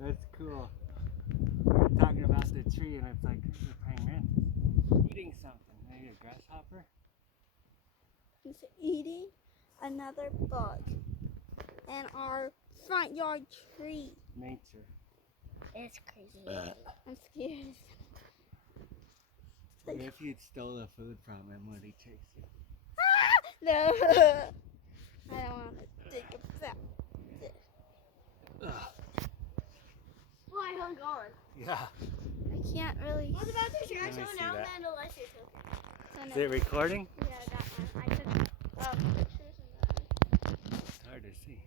That's cool. We're talking about the tree and it's like we're playing Mantis. Eating something. Maybe a grasshopper? It's eating another bug in our front yard tree. Nature. It's crazy. I'm scared. What if you stole the food from him when he chased you? No. I don't want to think about it. Why hung on? Yeah. I can't really. I was about to share Let me so see now that. I'm unless you took it. So Is it recording? Yeah, that one. I took pictures and It's hard to see.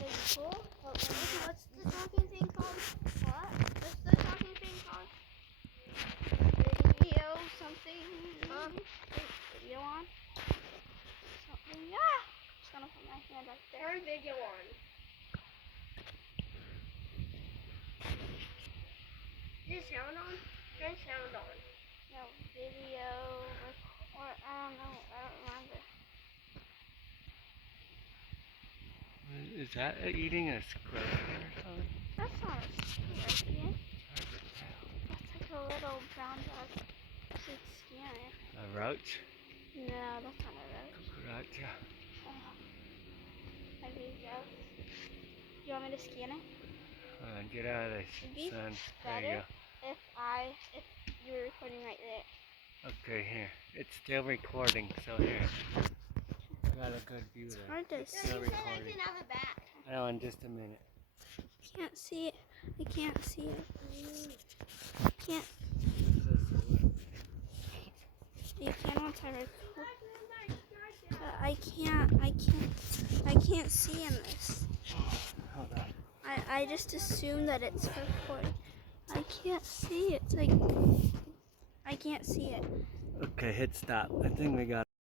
it's cool. But What's the talking thing called? what? What's the talking thing called? Video something. Video on. Something. Yeah. Just gonna put my hand right there. Turn video on. Is it sound on? Turn sound on. No video. Or I don't know. I don't remember. Is that eating a scorpion or something? That's not a scorpion. Hard to tell. That's like a little brown dog. Should scan it. A roach? No, that's not a roach. Cucaracha. There you go. Do you want me to scan it? Get out of the It'd be sun. There better you go. if you were recording right there. Okay, here. It's still recording, so here. Got a good view It's there. hard to It's see. still You said I recording. can have it back. I know, in just a minute. Can't see it. I can't see it. Can't. You can once I record. I can't see in this. Hold on. I just assume that it's recording. I can't see it. It's like I can't see it. Okay, hit stop. I think we got